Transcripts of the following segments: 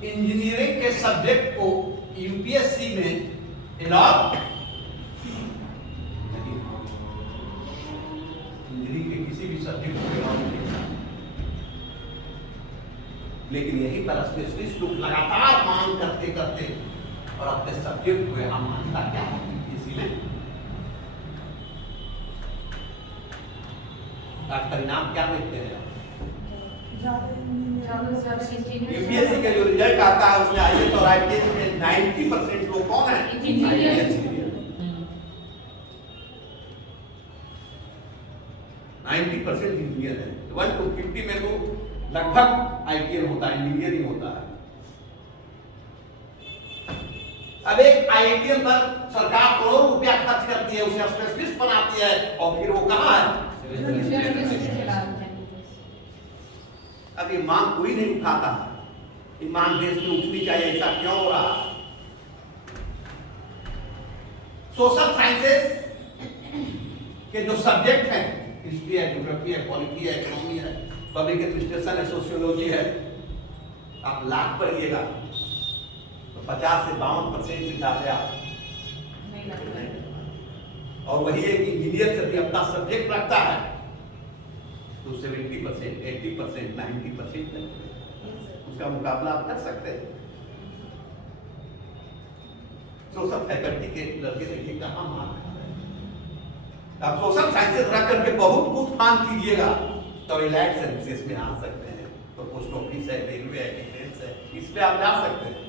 Engineering के subject को UPSC में अलाउ नहीं, इंजीनियरिंग के किसी भी सब्जेक्ट को अलाउ नहीं, लेकिन यही पर स्पेशलिस्ट लोग लगातार मांग करते करते और अपने सब्जेक्ट को यहां मान्यता क्या है इसीलिए आज परिणाम क्या देखते हैं यूपीएससी का जो रिजल्ट आता है उसमें आईएएस और आईपीएस में 90% लोग कौन है इंजीनियर। 90% इंजीनियर है। 1 to 50 में तो लगभग आईटीआई होता है, इंजीनियर ही होता है। अब एक आईआईटीएम पर सरकार करोड़ों रुपया खर्च करती है, उसे स्पेशलिस्ट बनाती है और फिर वो कहाँ है। अब ये मांग कोई नहीं उठाता है, ये मांग देश में उठनी चाहिए, ऐसा क्यों हो रहा है। सोशल साइंसेस के जो सब्जेक्ट हैं, हिस्ट्री है, ज्योग्राफी है, पॉलिटी है, इकोनॉमी है, पब्लिक एडमिनिस्ट्रेशन है, सोशियोलॉजी है, आप लाख पढ़िएगा तो 50 से 52% से ज्यादा नहीं। और वही एक इंजीनियर से भी अपना सब्जेक्ट रखता है तो 70%, 80%, 90% उसका मुकाबला आप कर सकते हैं। सोशल फैकल्टी के लड़के देखिए कहाँ मार रहे हैं। आप सोशल साइंसेस रख करके बहुत कुछ फान कीजिएगा तो एलाइड सर्विसेज में आ सकते हैं, तो पोस्ट ऑफिस है, रेलवे है, डिफेंस है, इसमें आप जा सकते हैं।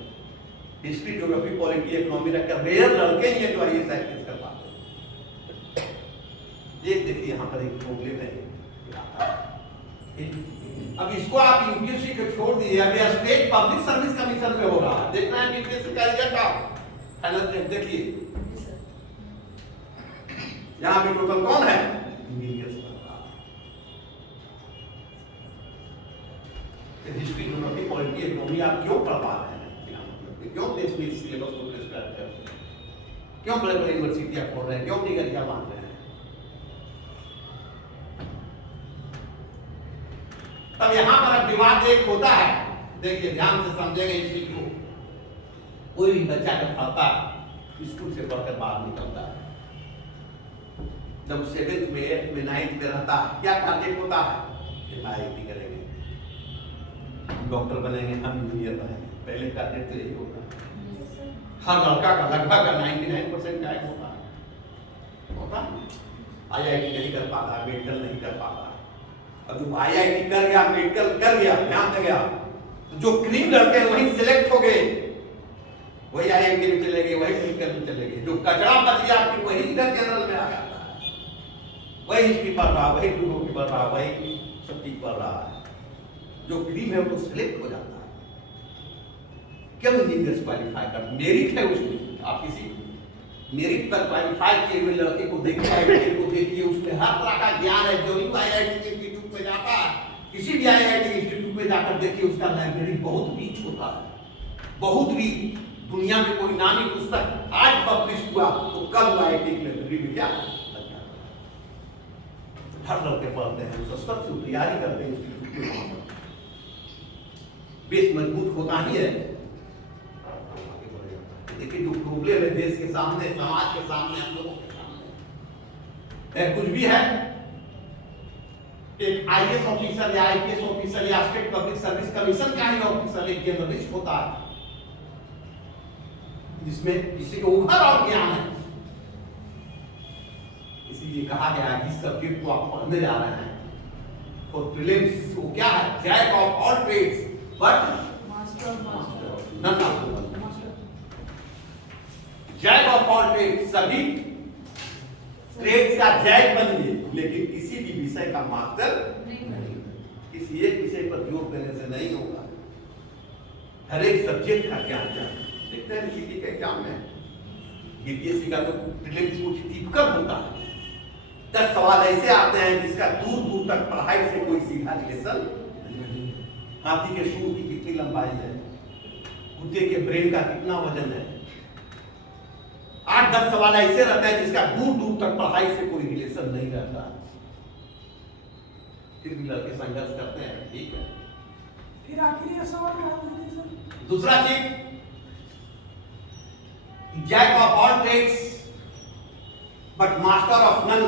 हिस्ट्री, ज्योग्राफी, पॉलिटी, इकोनॉमी रखकर रेयर लड़के ही हैं जो आईएएस आईपीएस कर पाते हैं। ये देखिए यहाँ पर एक प्रॉब्लम है। अब इसको आप यूपीएससी को छोड़ दीजिए, अभी स्टेट पब्लिक सर्विस कमीशन में हो रहा है, देखना है यूपीएससी का रिजल्ट आप फाइनल देखिए। यहाँ भी टोटल कौन है इंजीनियर्स बनता है। हिस्ट्री, ज्योग्राफी, पॉलिटी, इकोनॉमी आप क्यों पढ़ पा रहे हैं, क्यों देश में इस सिलेबस को प्रिस्क्राइब कर रहे हैं, क्यों बड़े बड़े यूनिवर्सिटियां खोल रहे हैं, क्यों डिग्रियां बांध रहे हैं। तब यहां पर अब विवाद एक होता है, देखिए ध्यान से समझेंगे इस चीज को। कोई भी बच्चा जब पढ़ता है स्कूल से पढ़कर बाहर निकलता है, जब 7th में 8th में 9th में रहता है, क्या टारगेट होता है, आईआईटी करेंगे, डॉक्टर बनेंगे, हम इंजीनियर बनेंगे, पहले टारगेट तो यही होता है। हर लड़का का लगभग 99% का होता है। आईआईटी नहीं कर पाता, मेडिकल नहीं कर पाता। अब तुम आईआईटी कर गया, मेडिकल कर गया, ध्यान दे गया, तो जो क्रीम लड़के वही सिलेक्ट हो गए, वही आईआईटी में चले गए, वही मेडिकल में चले गए। जो कचरा बच गया फिर वही इधर जनरल में आ जाता है, वही हिस्ट्री पढ़ रहा, वही ज्योग्राफी पढ़ रहा, वही सब चीज पढ़ रहा है। जो क्रीम है वो तो सिलेक्ट हो जाता है। क्यों इंजीनियर्स क्वालिफाई कर, मेरिट है उसमें। आप किसी मेरिट पर क्वालिफाई किए हुए लड़के को देखिए, आईआईटी को देखिए, उसमें हर तरह का ज्ञान है। जो भी आईआईटी इंस्टीट्यूट में जाता है, किसी भी आईआईटी इंस्टीट्यूट में जाकर देखिए, उसका लाइब्रेरी बहुत रीच होता है, बहुत रीच। दुनिया में कोई नामी पुस्तक आज पब्लिश हुआ तो कल आईआईटी की लाइब्रेरी में क्या हर लड़के पढ़ते हैं, सस्तर से तैयारी करते हैं इंस्टीट्यूट में, बेस मजबूत होता ही है। देखिए जो प्रॉब्लम है देश के सामने, समाज के सामने, हम लोगों के सामने है, कुछ भी है, एक आईएएस ऑफिसर या आईपीएस ऑफिसर या स्टेट पब्लिक सर्विस कमीशन का ही ऑफिसर एक जर्नलिस्ट होता है, जिसमें किसी को ओवरऑल ज्ञान है। इसीलिए कहा गया है जिस सब्जेक्ट को आप पढ़ने जा रहे हैं और प्रीलिम्स वो क्या है, jack of all trades but none of jack of all trades, सभी ट्रेड्स का जैक बनिए, लेकिन किसी भी विषय का मास्टर नहीं। किसी एक विषय पर जोर देने से नहीं होगा, हर एक सब्जेक्ट का ज्ञान चाहिए। देखते हैं सीटी के एग्जाम में यूपीएससी का तो प्रीलिम्स कुछ टिपिकल होता है, 10 सवाल ऐसे आते हैं जिसका दूर दूर तक पढ़ाई से कोई सीधा रिलेशन नहीं। हाथी के सूंड की कितनी लंबाई है, कुत्ते के ब्रेन का कितना वजन है, 8-10 सवाल ऐसे रहते हैं जिसका दूर दूर तक पढ़ाई से कोई रिलेशन नहीं रहता, फिर भी लड़के संघर्ष करते हैं। ठीक है, फिर आखिरी सवाल क्या होता है सर? दूसरा चीज, jack of all trades but master of none.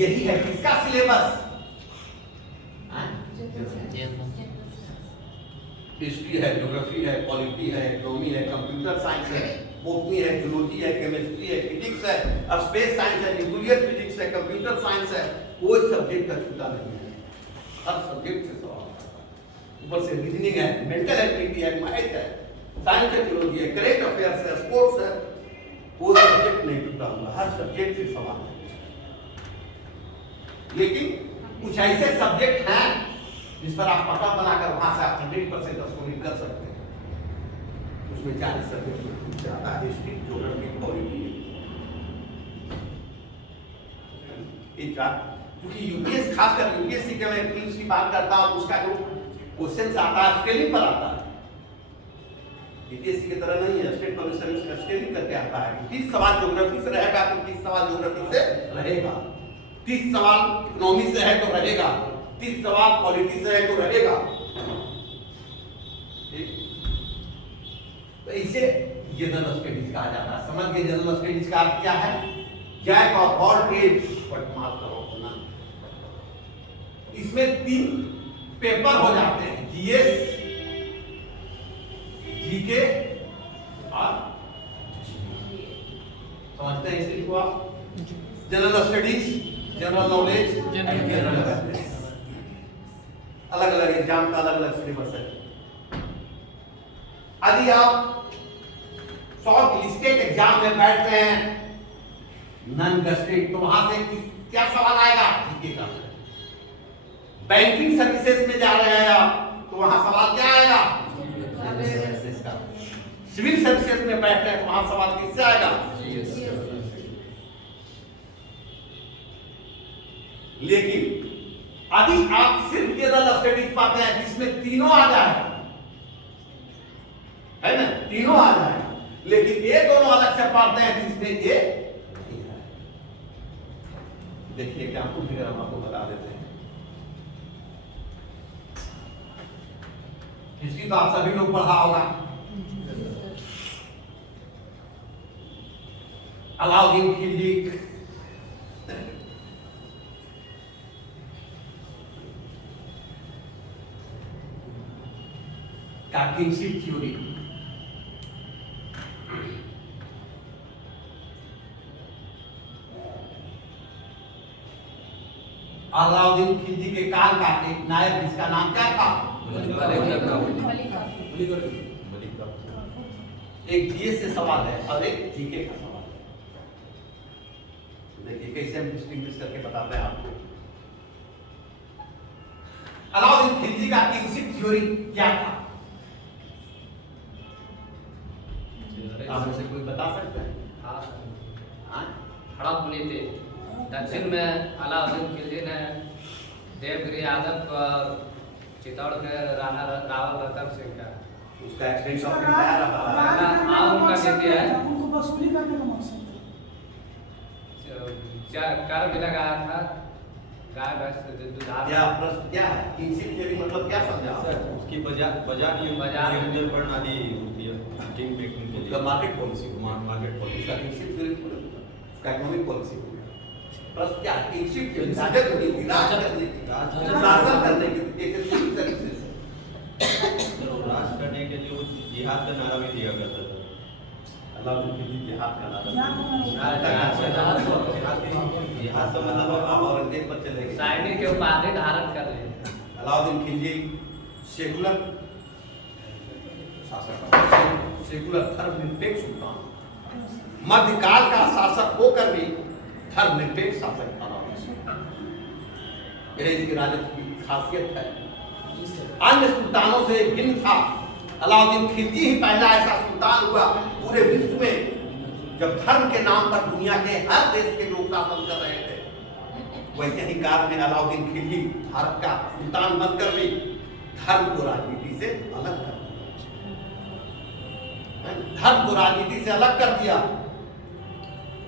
यही है किसका सिलेबस? हिस्ट्री है, ज्योग्राफी है, पॉलिटी है, इकोनॉमी है, कंप्यूटर साइंस है, बॉटनी है, जूलॉजी है, केमिस्ट्री है, फिजिक्स है, स्पेस साइंस है, न्यूक्लियर फिजिक्स है, कंप्यूटर साइंस है। कोई सब्जेक्ट का छूटा नहीं है, हर सब्जेक्ट से सवाल। ऊपर से रीजनिंग है, मेंटल एक्टिविटी है, मैथ है, साइंस टेक्नोलॉजी है, करेंट अफेयर्स है, स्पोर्ट्स है। कोई सब्जेक्ट नहीं छूटा हुआ, हर सब्जेक्ट से सवाल है। लेकिन कुछ ऐसे सब्जेक्ट हैं जिस पर आप पकड़ बनाकर वहां से आप 100% स्कोरिंग कर सकते हैं। उसमें 40 सब्जेक्ट में कुछ ज्यादा हिस्ट्री, ज्योग्राफी, पॉलिटी, क्योंकि यूपीएस, खासकर यूपीएससी के मैं प्रीलिम्स की बात करता हूं, उसका जो क्वेश्चन आता है स्केलिंग पर आता है। यूपीएससी की तरह नहीं है, स्टेट पब्लिक सर्विस का स्केलिंग करके आता है। 30 सवाल ज्योग्राफी से रहेगा तो 30 सवाल ज्योग्राफी से रहेगा, 30 सवाल इकोनॉमी से है तो रहेगा, 30 सवाल पॉलिटी से है तो रहेगा। तो इसे जनरल स्टडीज कहा जाता है। समझ गए जनरल स्टडीज का अर्थ क्या है? Jack of all trades but master of none. इसमें 3 पेपर हो जाते हैं, जीएस, जीके और समझते हैं इसी को आप? General studies, general knowledge, general awareness. अलग अलग एग्जाम का अलग अलग सिलेबस है। यदि आप शॉर्ट लिस्टेड एग्जाम में बैठते हैं नॉन गस्टेड, तो वहां से क्या सवाल आएगा? जीके का। बैंकिंग सर्विसेज में जा रहे हैं आप तो वहां सवाल क्या आएगा? सिविल सर्विसेज में बैठते हैं तो वहां सवाल किससे आएगा? लेकिन यदि आप सिर्फ जनरल स्टडीज पाते हैं जिसमें तीनों आ जाए, है ना, तीनों आ जाए, लेकिन ये दोनों अलग से पढ़ते हैं जिसमें ये नहीं है। देखिए एग्जाम्पल फिगर हम आपको बता देते हैं। हिस्ट्री तो आप सभी लोग पढ़ा होगा। अलाउद्दीन खिलजी का किंगशिप थ्योरी, अलाउद्दीन खिलजी के काल का एक नायक जिसका नाम क्या था? एक जीएस से सवाल है और एक जीके का सवाल है। देखिए कैसे हम डिस्टिंग्विश करके बताते हैं आपको। अलाउद्दीन खिलजी का किंगशिप थ्योरी क्या था? आप में से कोई बता सकते हैं? हड़प नीति। दक्षिण में अलाउद्दीन खिलजी ने देवगिरी यादव को और चित्तौड़ के राणा रावल रतन सिंह का उसका एक्सटेंशन बताया रहा उनका नीति है। उनको वसूली करने का मकसद कर भी लगाया था, गाय भैंस दुधार। क्या प्रश्न क्या है? किंगशिप थ्योरी मतलब क्या समझा? उसकी बाजार प्रणाली होती है, टीम मेकिंग के लिए मार्केट पॉलिसी, मार्केट पॉलिसी उसका किंगशिप थ्योरी उसका इकोनॉमिक पॉलिसी हो गया। प्रश्न क्या है? किंगशिप थ्योरी राजद करने की, शासन करने की, जैसे सिविल सर्विसेज राज करने के लिए वो जिहाद का नारा भी दिया करता था। अलाउद्दीन खिलजी जिहाद का नारा, जिहाद का मतलब आप औरंगजेब पर चले गए। सैनिक के उपाधि धारण कर रहे हैं। अलाउद्दीन खिलजी सेकुलर शासक, सेकुलर धर्मनिरपेक्ष सुल्तान, मध्यकाल का शासक होकर भी धर्मनिरपेक्ष शासक था। यह इसके राजत्व की खासियत है, अन्य सुल्तानों से भिन्न था। अलाउद्दीन खिलजी ही पहला ऐसा सुल्तान हुआ पूरे विश्व में जब धर्म के नाम पर दुनिया के हर देश के लोग शासन कर रहे थे। वैसे ही काल में अलाउद्दीन खिलजी भारत का सुल्तान बनकर भी धर्म को राजनीति से अलग कर दिया, धर्म को राजनीति से अलग कर दिया।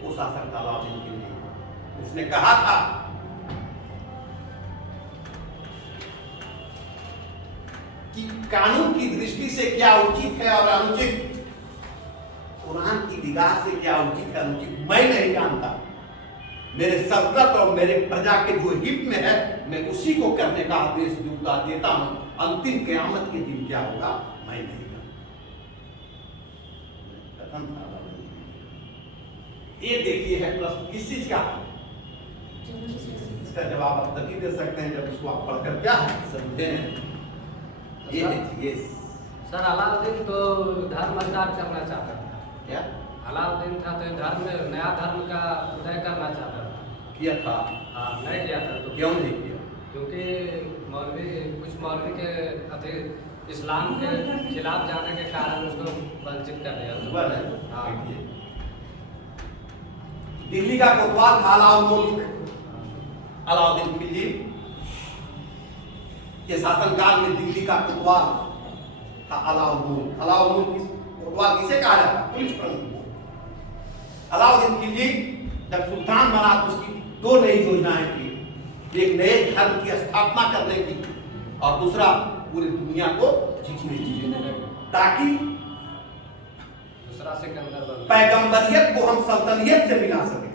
वो शासक था अलाउद्दीन खिलजी। उसने कहा था कि कानून की दृष्टि से क्या उचित है और अनुचित, कुरान की निगाह से क्या उचित है अनुचित मैं नहीं जानता। मेरे सल्तनत और मेरे प्रजा के जो हित में है मैं उसी को करने का आदेश देता हूं। अंतिम क़यामत के दिन क्या होगा मैं नहीं जानता। ये देखिए है प्रश्न किस चीज का, इसका जवाब आप तभी दे सकते हैं जब उसको आप पढ़कर क्या समझे। ये देखिए सर, अलाउद्दीन तो धर्म अवतार करना चाहता था। क्या अलाउद्दीन था तो धर्म में नया धर्म का उदय करना चाहता था। किया था? हाँ, नहीं किया था। तो क्यों नहीं किया? क्योंकि कुछ मौलवी के अति इस्लाम के खिलाफ जाने के कारण उसको वंचित कर दिया। हाँ। दिल्ली का कोतवाल था अलाउद्दीन खिलजी के शासनकाल में दिल्ली का कोतवाल था अलाउद्दीन कोतवाल किसे कहा जाता? पुलिस प्रमुख। अलाउद्दीन खिलजी जब सुल्तान बना तो उसकी दो नई योजनाएं थी, एक नए धर्म की स्थापना करने की और दूसरा पूरी दुनिया को जीतने की, ताकि दूसरा सिकंदर पैगंबरियत को हम सल्तनियत से मिला सके।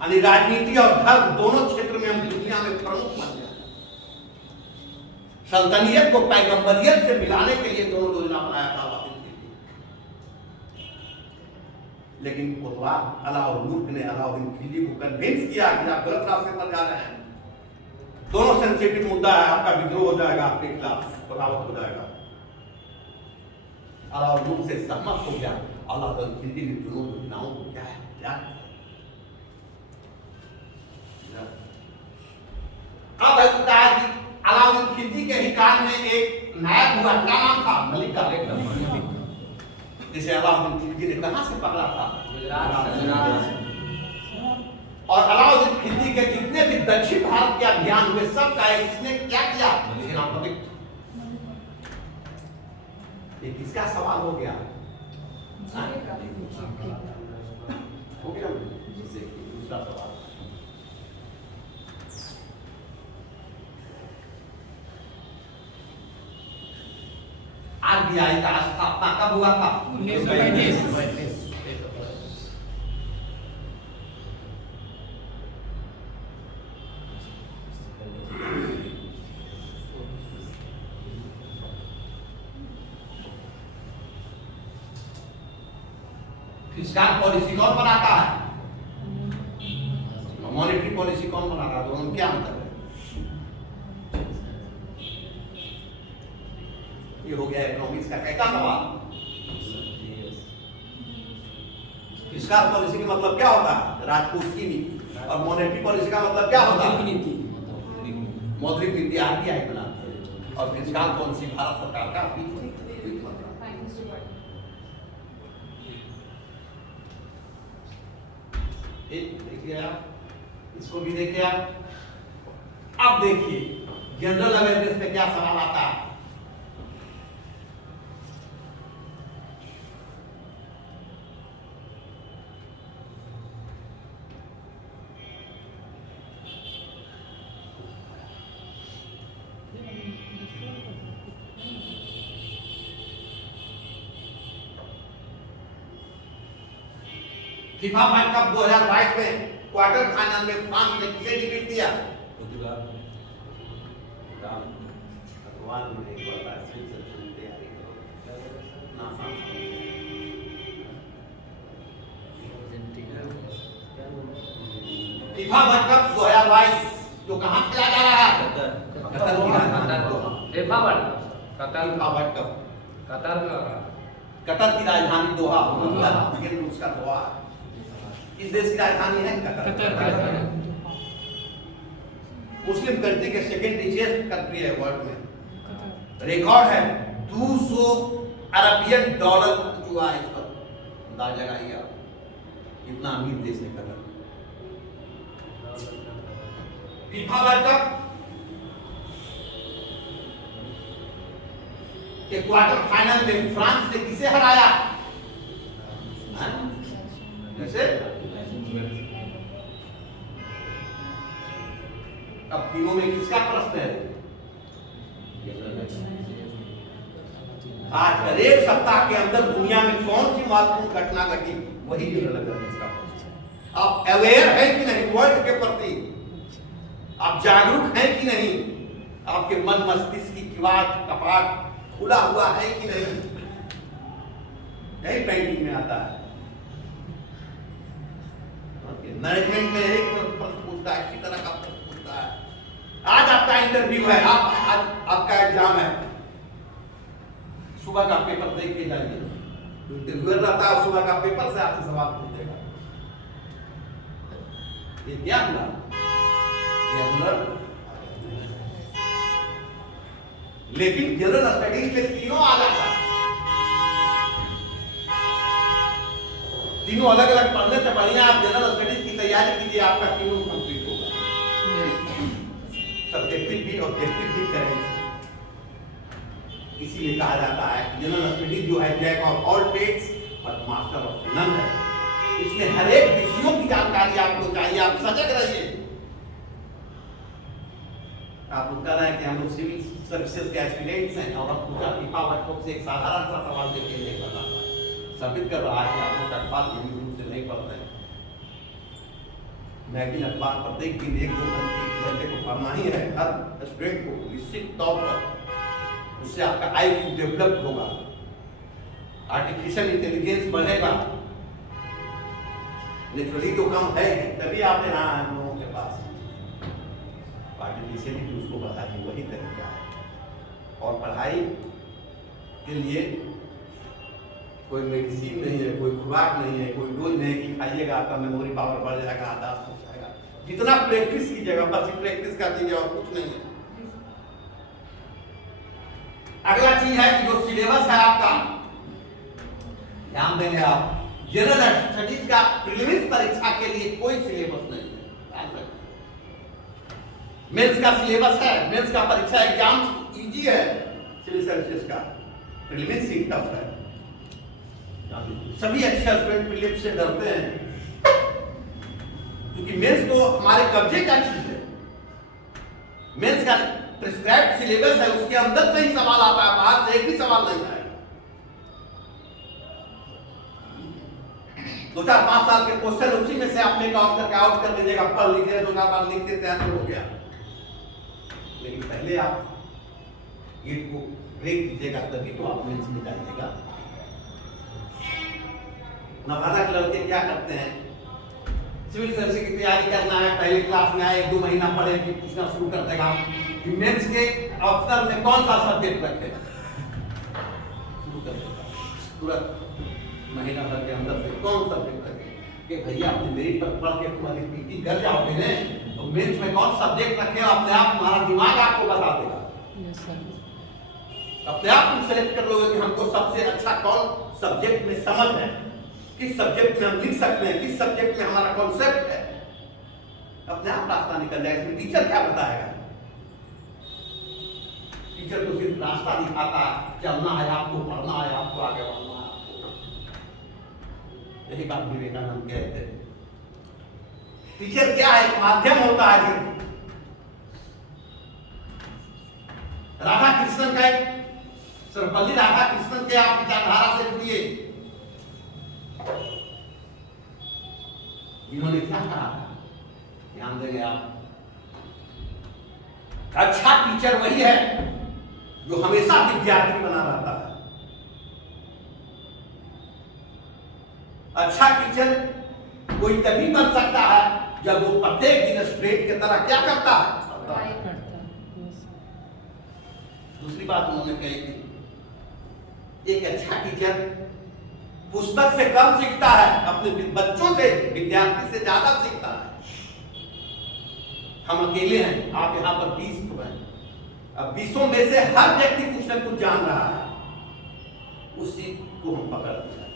यानी राजनीति और धर्म दोनों क्षेत्र में हम दुनिया में प्रमुख बन जाए। सल्तनियत को पैगंबरियत से मिलाने के लिए दोनों योजना बनाया था लेकिन कोतवाल अलाउद्दीन ने अलाउद्दीन खिलजी को कन्विंस किया कि आप गलत रास्ते पर जा रहे हैं, दोनों सेंसिटिव मुद्दा है, आपका विद्रोह हो जाएगा, आपके खिलाफ बगावत हो जाएगा। अलाउद्दीन से सहमत हो गया। अलाउद्दीन खिलजी ने दोनों योजनाओं को क्या है अब होता है कि अलाउद्दीन खिलजी के ही काल में एक नायक हुआ, क्या नाम था? मलिक का। जिसे अलाउद्दीन खिलजी ने कहां से पकड़ा था? गुजरात। और अलाउद्दीन खिलजी के जितने भी दक्षिण भारत के अभियान हुए सब का इसने क्या किया? ये किसका सवाल हो गया? हो गया दूसरा सवाल। आरबीआई का स्थापना कब हुआ था? 1922। फिस्कल पॉलिसी कौन बनाता है? मॉनेटरी पॉलिसी कौन बनाता है? दोनों में क्या अंतर है? ये हो गया इकोनॉमिक्स का कैसा सवाल। फिस्कल पॉलिसी का मतलब क्या होता है? राजकोष की नीति। और मॉनेटरी पॉलिसी का मतलब क्या होता है? मौद्रिक नीति आरबीआई बनाती है और फिस्कल पॉलिसी भारत सरकार का देखिए आप, इसको भी देखिए आप। अब देखिए जनरल अवेयरनेस पे क्या सवाल आता है। फीफा वर्ल्ड कप 2022 में क्वार्टर फाइनल में फ्रांस ने किसे डिफीट किया? भगवान ने एक बार सही से तैयारी करो ना फीफा वर्ल्ड कप 2022 जो कहां खेला जा रहा है? कतर की राजधानी फीफा वर्ल्ड कप कतर की राजधानी दोहा, मतलब उसका दोहा। किस देश की राजधानी है? कतर। मुस्लिम कंट्री के सेकेंड रिचेस्ट कंट्री है वर्ल्ड में। रिकॉर्ड है 200 अरबियन डॉलर हुआ है इस पर। अंदाज लगाइए आप इतना अमीर देश है कतर। फीफा वर्ल्ड कप के क्वार्टर फाइनल में फ्रांस ने किसे हराया? जैसे अब तीनों में किसका प्रश्न है? आज हर एक सप्ताह के अंदर दुनिया में कौन सी महत्वपूर्ण घटना घटी वही जनरल अवेयरनेस का प्रश्न है। आप अवेयर हैं कि नहीं वर्ल्ड के प्रति? आप जागरूक हैं कि नहीं? आपके मन मस्तिष्क की किवाड़ कपाट खुला हुआ है कि नहीं? यही पेंटिंग में आता है। मैनेजमेंट में एक प्रश्न पूछता है, इसी तरह का प्रश्न पूछता है। आज आपका इंटरव्यू है, आज आपका एग्जाम है, सुबह का पेपर देख के जाइए। इंटरव्यूअर रहता है, सुबह का पेपर से आपसे सवाल पूछेगा। ये क्या हुआ? ये हुनर। लेकिन जनरल स्टडीज में तीनों आ जाता है। तीनों अलग अलग पढ़ने से बढ़िया आप जनरल स्टडीज की तैयारी कीजिए, आपका तीनों कंप्लीट होगा। सब्जेक्टिव भी ऑब्जेक्टिव भी करेंगे। इसीलिए कहा जाता है जनरल स्टडीज जो है जैक ऑफ ऑल ट्रेड्स और मास्टर ऑफ नन है। इसमें हर एक विषयों की जानकारी आपको चाहिए, आप सजग रहिए। आप लोग कह रहे हैं कि हम लोग सिविल सर्विसेज के एस्पिरेंट्स हैं और अब पूजा पीपा बच्चों से एक साधारण सा सवाल देके नहीं कर रहा है, साबित कर रहा है कि आप लोग अखबार नियमित रूप से नहीं पढ़ते हैं। मैगजीन अखबार प्रत्येक दिन 1-2 घंटे को पढ़ना ही है हर स्टूडेंट को निश्चित तौर पर। उससे आपका IQ डेवलप होगा, आर्टिफिशियल इंटेलिजेंस बढ़ेगा। नेचुरली तो कम है, तभी आपने रहा है हम लोगों के पास। आर्टिफिशियली भी उसको बढ़ाइए, वही तरीका है। और पढ़ाई के लिए कोई मेडिसिन नहीं है, कोई खुराक नहीं है, कोई डोज नहीं कि खाइएगा आपका मेमोरी पावर बढ़ जाएगा, याददाश्त हो जाएगा। जितना प्रैक्टिस कीजिएगा बस प्रैक्टिस कर दीजिए और कुछ नहीं है। अगला चीज है कि जो सिलेबस है आपका, ध्यान देंगे आप, जनरल स्टडीज का प्रीलिम्स परीक्षा के लिए कोई सिलेबस नहीं है। मेंस का सिलेबस है, मेंस का परीक्षा एग्जाम इजी है, सिविल सर्विसेज का प्रीलिम्स ही टफ है। सभी अच्छे स्टूडेंट प्रीलिम्स से डरते हैं क्योंकि मेंस तो हमारे कब्जे का चीज है। मेंस का प्रिस्क्राइब्ड सिलेबस है, उसके अंदर से ही सवाल आता है, बाहर से एक भी सवाल नहीं आएगा। 2-4-5 साल के क्वेश्चन उसी में से आपने काउंट करके आउट कर लीजिएगा, पढ़ लीजिए, 2-4 बार लिख देते हैं तो हो गया। लेकिन पहले आप गेट को ब्रेक कीजिएगा, तभी तो आप मेंस में जाइएगा। नवादा के लड़के क्या करते हैं, सिविल सर्विस की तैयारी करना है, पहले क्लास में आए 1-2 महीना पढ़े कि पूछना शुरू कर देगा कि मेंस के ऑप्शनल में कौन सा सब्जेक्ट रखेगा, शुरू कर देगा तुरंत महीना भर के अंदर से कौन सब्जेक्ट रखे कि भैया अपने मेरिट पर पढ़ के तुम्हारी पीटी कर जाओगे ना, तो मेंस में कौन सब्जेक्ट रखे अपने आप तुम्हारा दिमाग आपको बता देगा। अपने आप तुम सेलेक्ट कर लोगे कि हमको सबसे अच्छा कौन सब्जेक्ट में समझ है, किस सब्जेक्ट में हम लिख सकते हैं, किस सब्जेक्ट में हमारा कॉन्सेप्ट है। अपने आप रास्ता निकल जाएगा। इसमें टीचर क्या बताएगा? टीचर तो सिर्फ रास्ता दिखाता है, चलना है आपको, पढ़ना है आपको, आगे बढ़ना है आपको। यही बात विवेकानंद कहते थे। टीचर क्या है? माध्यम होता है। सिर्फ राधा कृष्णन का सर्वपल्ली राधा कृष्णन के आप विचारधारा से जुड़िए। इन्होंने क्या कहा? ध्यान देंगे आप, अच्छा टीचर वही है जो हमेशा विद्यार्थी बना रहता है। अच्छा टीचर कोई तभी बन सकता है जब वो प्रत्येक दिन स्टूडेंट की तरह क्या करता है। दूसरी बात उन्होंने कही थी, एक अच्छा टीचर पुस्तक से कम सीखता है, अपने बच्चों से, विद्यार्थी से ज्यादा सीखता है। हम अकेले हैं, आप यहाँ पर 20 लोग हैं, अब 20 में से हर व्यक्ति कुछ न कुछ जान रहा है, उस चीज को हम पकड़ते हैं।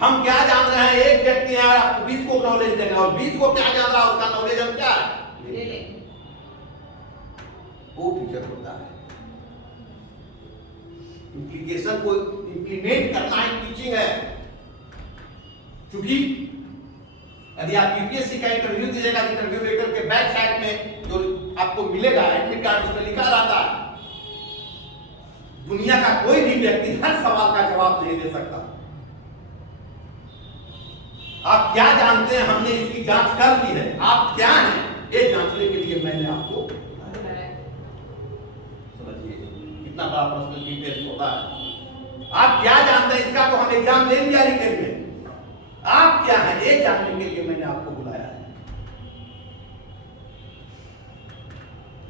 हम क्या जान रहे हैं? एक व्यक्ति है, आपको 20 को नॉलेज देगा और 20 को क्या जान रहा है, उसका नॉलेज हम क्या है, वो टीचर होता है। इम्प्लीकेशन को इंप्लीमेंट करना एक टीचिंग है। क्योंकि यदि आप यूपीएससी का इंटरव्यू दीजिएगा, इंटरव्यू लेकर के बैक साइड में जो आपको मिलेगा एडमिट कार्ड, उसमें लिखा दुनिया का कोई भी व्यक्ति हर सवाल का जवाब नहीं दे सकता। आप क्या जानते हैं, हमने इसकी जांच कर ली है। आप क्या हैं, ये जांचने के लिए मैंने आपको समझिए कितना बड़ा पर्सनल टेस्ट होता है। आप क्या जानते हैं, इसका तो हम एग्जाम नहीं जारी करेंगे। आप क्या हैं, ये जानने के लिए मैंने आपको बुलाया है।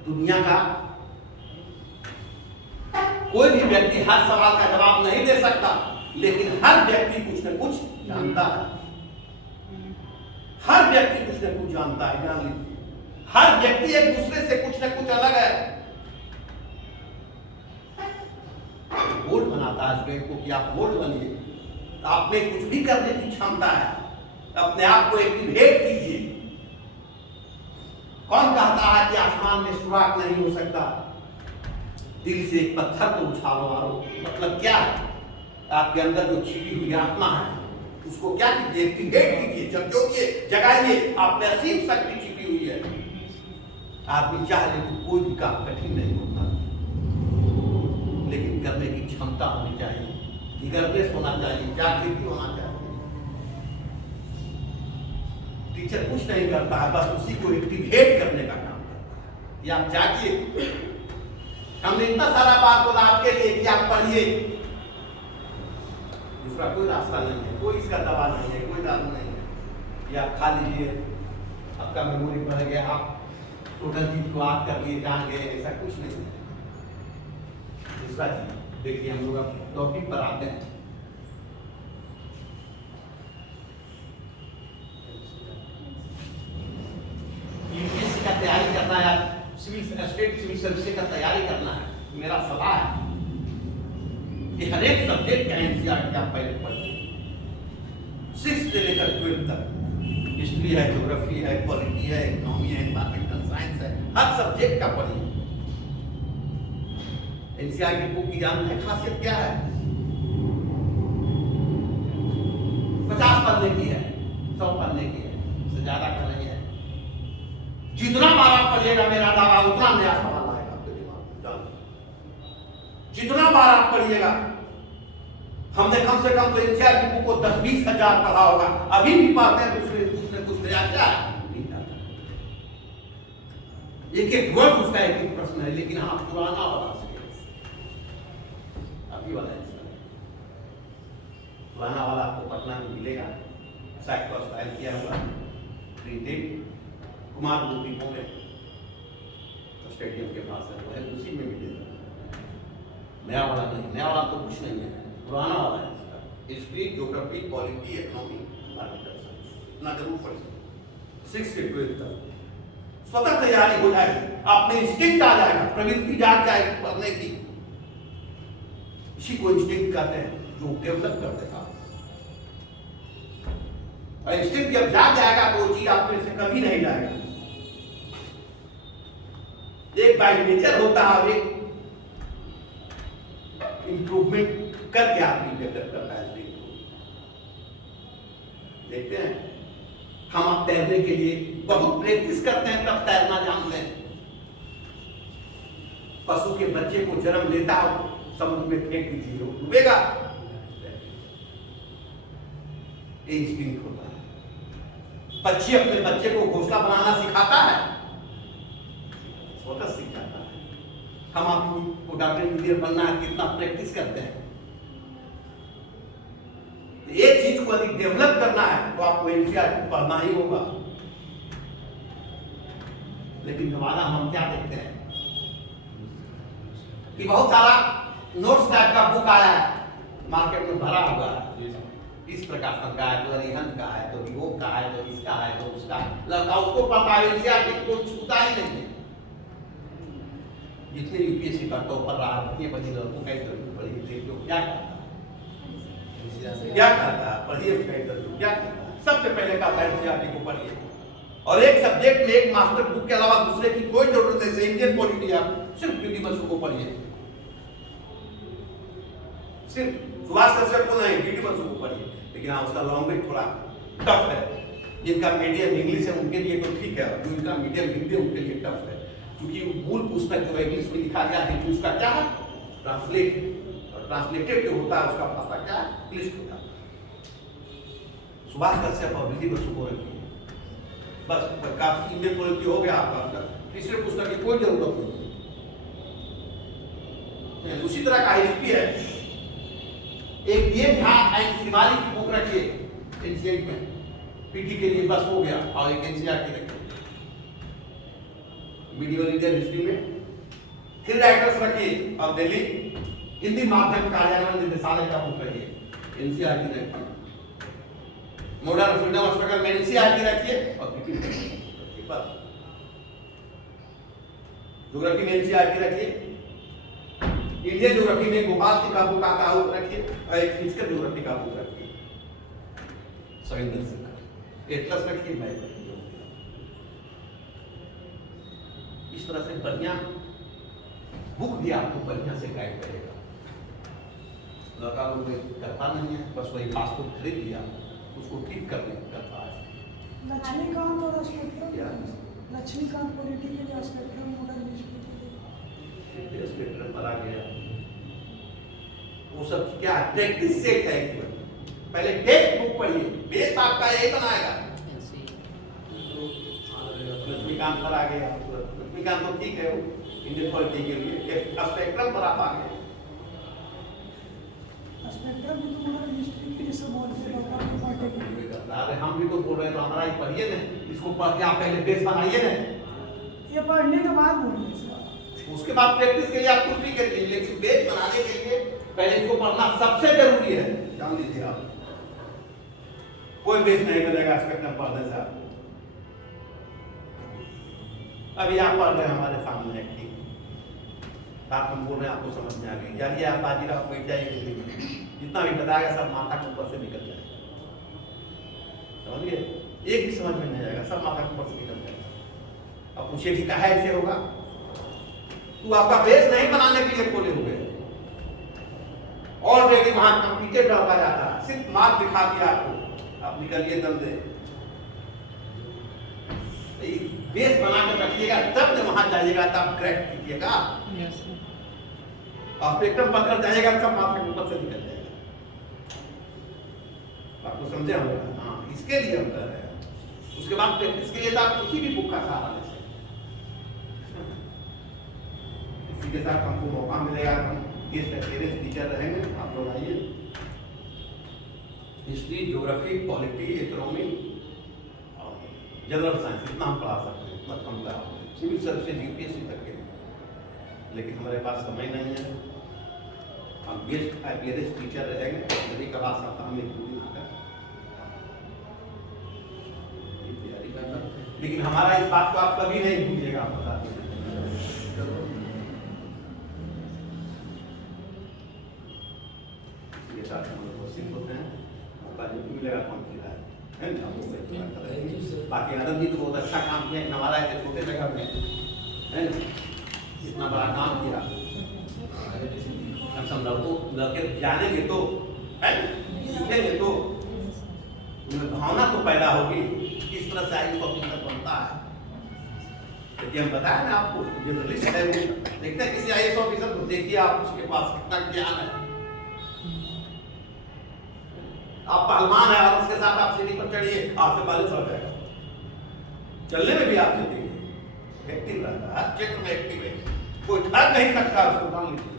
दुनिया का कोई भी व्यक्ति हर सवाल का जवाब नहीं दे सकता, लेकिन हर व्यक्ति कुछ न कुछ जानता है। हर व्यक्ति कुछ न कुछ जानता है, जान लीजिए। हर व्यक्ति एक दूसरे से कुछ न कुछ अलग है। बोल्ड बनाता है स्टूडेंट को कि आप बोल्ड बनिए। आप में कुछ भी करने की क्षमता है, अपने आप को एक्टिवेट कीजिए। कौन कहता है कि आसमान में सुराख नहीं हो सकता? दिल से एक पत्थर तो उछालो मारो। मतलब क्या है? आपके अंदर जो छिपी हुई आत्मा है उसको क्या कीजिए, एक्टिवेट कीजिए, जगजोगिए, जगाइए। आप में असीम शक्ति छिपी हुई है। आदमी चाह ले तो कोई भी काम कठिन नहीं होता, लेकिन करने की क्षमता होनी चाहिए, निगरनेस होना चाहिए, जागृति होना चाहिए। टीचर कुछ नहीं करता है, बस उसी को एक्टिवेट करने का काम करता है कि आप जागिए। हमने इतना सारा बात बोला आपके लिए कि आप पढ़िए। दूसरा कोई रास्ता नहीं है, कोई इसका दवा नहीं है, कोई दारू नहीं है। या आप खा लीजिए, आपका मेमोरी बढ़ गया, आप टोटल चीज को याद कर लिए, जान गए, ऐसा कुछ नहीं है। दूसरा चीज देखिए, हम लोग अब टॉपिक पर आते हैं। यूपीएससी का तैयारी करना है, स्टेट सिविल सर्विस का तैयारी करना है, मेरा सलाह है कि हर एक सब्जेक्ट का एनसीईआरटी आप पहले पढ़िए। 6th से लेकर 12th तक, हिस्ट्री है, ज्योग्राफी है, पॉलिटी है, इकोनॉमी है, एनवायरमेंटल साइंस है, हर सब्जेक्ट का पढ़िए। एनसीईआरटी बुक की जानते हैं खासियत क्या है? 50 पढ़ने की है, 100 पढ़ने की है, उससे ज्यादा का नहीं है। जितना बार आप पढ़िएगा, मेरा दावा, उतना नया सवाल आएगा आपके दिमाग में। जितना बार आप पढ़िएगा, हमने कम से कम तो एनसीईआरटी बुक को 10-20 हजार पढ़ा होगा, अभी भी पढ़ते हैं तो उसमें कुछ न कुछ नया क्या है नहीं जाता। एक वर्ड उसका एक प्रश्न है, लेकिन हाँ पुराना वाला अभी वाला पुराना वाला आपको पटना में मिलेगा, स्टाइल किया हुआ, प्रिंटेड कुमार मूर्ति में स्टेडियम के पास है, वो है, उसी में मिलेगा। नया वाला नहीं, नया वाला तो कुछ नहीं है, पुराना वाला है। History, geography, polity, economy, environmental science, इतना जरूर पढ़िए। 6 से 12 तक स्वतः तैयारी हो जाएगी, आप में इंस्टिंक्ट आ जाएगा, प्रवृत्ति जाग जाएगी पढ़ने की। इसी को इंस्टिंक्ट कहते हैं, जो डेवलप कर देगा। और इंस्टिंक्ट जब जाग जाएगा तो वो चीज आप में से कभी नहीं जाएगा। एक बाय नेचर होता है, एक इंप्रूवमेंट करके आदमी डेवलप करता है। देखते हैं, हम आप तैरने के लिए बहुत प्रैक्टिस करते हैं, तब तैरना जानते हैं। पशु के बच्चे को जन्म लेता हो, समुद्र में फेंक दीजिए, वो डूबेगा। इंस्टिंक्ट होता है। पक्षी अपने बच्चे को घोंसला बनाना सिखाता है, स्वतः सीख जाता है। हम आपको डॉक्टर इंजीनियर बनना है, कितना प्रैक्टिस करते हैं। एक चीज को अधिक डेवलप करना है तो आपको एनसीईआरटी पढ़ना ही होगा। लेकिन दोबारा हम क्या देखते हैं कि बहुत सारा नोट्स टाइप का बुक आया है, मार्केट में भरा हुआ है। इस प्रकार का है, तो अरिहंत का है, तो विभोग का है, तो इसका है, तो उसका लड़का उसको पढ़ता है, एनसीईआरटी को छूता ही नहीं है। जितने यूपीएससी का टॉपर रहा, उतने बच्चे लड़कों का इंटरव्यू पढ़िए, देखिए क्या करता है, क्या करता है, पढ़िए उसका इंटरव्यू क्या करता है। सबसे पहले का एनसीईआरटी को पढ़िए, और एक सब्जेक्ट में एक मास्टर बुक के अलावा दूसरे की कोई जरूरत नहीं। इंडियन पॉलिटी आप सिर्फ पीटी बसु को पढ़िए, सिर्फ सुभाष कश्यप को नहीं, पीटी बसु को पढ़िए। लेकिन हाँ, उसका लैंग्वेज थोड़ा टफ है। जिनका मीडियम इंग्लिश है उनके लिए तो ठीक है, जो इनका मीडियम हिंदी है उनके लिए टफ है, क्योंकि मूल पुस्तक जो इंग्लिश में लिखा गया है, उसका क्या है, ट्रांसलेटेड जो होता है उसका भाषा क्या है, क्लिष्ट होता है। सुभाष कश्यप और विधि बसु को रखिए, बस काफी इंडियन पॉलिटी हो गया आपका, तीसरे पुस्तक की कोई जरूरत नहीं। उसी तरह का हिस्ट्री है, एक ये ध्यान एंड शिवाली की बुक रखिए एनसीआर में, पीटी के लिए बस हो गया, और एक एनसीआर की रखिए मीडियल इंडियन हिस्ट्री में। फिर राइटर्स रखिए, और दिल्ली हिंदी माध्यम कार्यालय निदेशालय का बुक रखिए एनसीआर की रखिए, मॉडर्न फ्रीडम स्ट्रगल में एनसीआर की रखिए, और पीटी बस। ज्योग्राफी में एनसीआर की रखिए, इंडियन ज्योग्राफी में गोपाल सिंह का बुक आता है वो रखिए, और एक फिजिकल ज्योग्राफी का बुक रखिए सविंदर सिंह का, एटलस रखिए, मैं रखिए। इस तरह से बढ़िया बुक भी आपको बढ़िया से गाइड करेगा। लड़का लोग करता नहीं है, बस वही पासपोर्ट खरीद लिया, उसको ठीक करता है। लक्ष्मीकांत और Spectrum, Laxmikanth political Spectrum modern Spectrum पर आ गया, वो सब क्या टेक्स्ट सेट है। पहले टेक्स्ट बुक पढ़िए, बेस आपका यही बनाएगा। लक्ष्मीकांत पर आ गया, लक्ष्मीकांत तो ठीक है इंडियन पॉलिटी के लिए, स्पेक्ट्रम पर आप आ गए। स्पेक्ट्रम भी तो मॉडर्न हिस्ट्री के लिए सब बोलते हैं डॉक्टर के पॉइंट ऑफ व्यू। अरे हम भी तो बोल रहे हैं, तो हमारा ही पढ़िए ना, इसको पढ़ के आप पहले बेस बनाइए ना, ये पढ़ने के बाद बोलिए सर, उसके बाद प्रैक्टिस के लिए आप कुछ भी करिए, लेकिन बेस बनाने के लिए पहले इसको पढ़ना सबसे जरूरी है। जान लीजिए आप, कोई बेस नहीं मिलेगा स्पेक्ट्रम पढ़ने से आपको। अभी आप पढ़ रहे हैं हमारे सामने ठीक, आप हम बोल रहे हैं आपको समझ में आ गई, जानिए आप बाजीराव बैठ जाइए, जितना भी बताएगा सब माथा के ऊपर से निकल जाएगा, समझिए, एक भी समझ में नहीं आएगा, सब माथा के ऊपर से निकल जाएगा। अब पूछिए कि क्या है ऐसे होगा, तो आपका बेस नहीं बनाने के लिए खोले हुए ऑलरेडी वहां कंप्लीटेड रखा जाता है, सिर्फ मार्क दिखा दिया आपको, आप निकलिए दम दे। बेस बना कर रखिएगा, तब जब वहां जाइएगा तब क्रैक कीजिएगा, और स्पेक्ट्रम पकड़ जाइएगा सब माथा के ऊपर से निकल जाएगा। आपको समझे होगा? हाँ, इसके लिए हम कर रहे हैं। उसके बाद प्रैक्टिस के लिए तो आप किसी भी बुक का सहारा ले सकते हैं। इसी के साथ हमको मौका मिलेगा, हम गेस्ट अपीयरेंस टीचर रहेंगे, आप लोग आइए। हिस्ट्री, ज्योग्राफी, पॉलिटी, इकोनॉमी और जनरल साइंस इतना हम पढ़ा सकते हैं, इतना कम का सिविल सर्विसेज यूपीएससी तक के, लेकिन हमारे पास समय नहीं है। हम गेस्ट अपीयरेंस टीचर रहेंगे, कभी कभार सप्ताह में 2 दिन आकर तैयारी करना, लेकिन हमारा इस बात को आप कभी नहीं भूलिएगा, आप बता दीजिए। इसके साथ हम लोग सिंह होते हैं, मौका जो भी मिलेगा कौन किया है ना, बाकी आनंद जी तो बहुत अच्छा काम किया, हमारा ऐसे छोटे जगह में है ना, इतना बड़ा काम किया। हम लड़के जानेंगे तो है, सीखेंगे तो भावना तो पैदा होगी, किस तरह से आईएएस ऑफिसर बनता है। देखिए हम बताया ना आपको, जर्नलिस्ट है वो, देखते हैं किसी आईएएस ऑफिसर को, देखिए आप उसके पास कितना ज्ञान है। आप पहलवान है और उसके साथ आप सीढ़ी पर चढ़िए, आपसे पहले चढ़ जाएगा, चलने में भी आपसे देखिए एक्टिव रहता है, हर क्षेत्र में एक्टिव है, कोई ठग नहीं सकता उसको, मान लीजिए।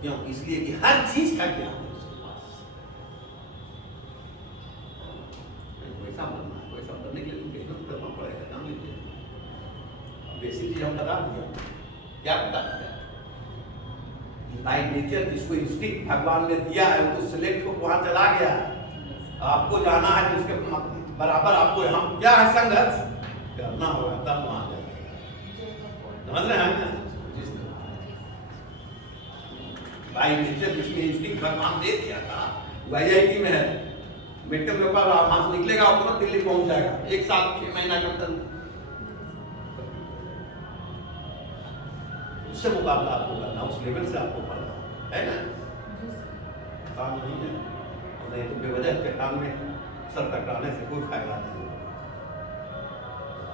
क्यों? इसलिए कि हर चीज का ज्ञान है उसके पास। वैसा बनना है, वैसा बनने के लिए तो मेहनत करना पड़ेगा, जान लीजिए। बेसिक चीज हम बता दिया, क्या बता दिया, बाय नेचर जिसको इंस्टिंक्ट भगवान ने दिया है, वो तो सिलेक्ट को वहां चला गया। आपको जाना है तो उसके बराबर आपको हम क्या है संघर्ष करना होगा, तब वहां जाएगा। समझ रहे हैं ना? बाय नेचर जिसमें इंस्टिंक्ट भगवान दे दिया था, वो आईआईटी में है, मेडिकल पेपर वहां से निकलेगा और तुरंत दिल्ली पहुंच जाएगा, 1 साल 6 महीना के अंदर। उससे मुकाबला आपको करना, उस लेवल से आपको पढ़ना है ना, काम नहीं है। नहीं तो बेवजह चट्टान में सर टकराने से कोई फायदा नहीं है।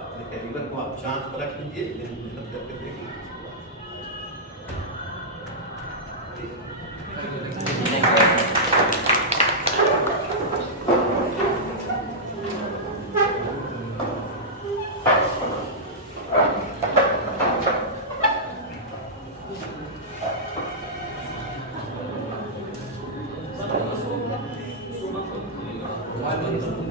अपने कैरियर को आप जांच परख लीजिए, मेहनत करके देखिए। मोबाइल बंद कर दो।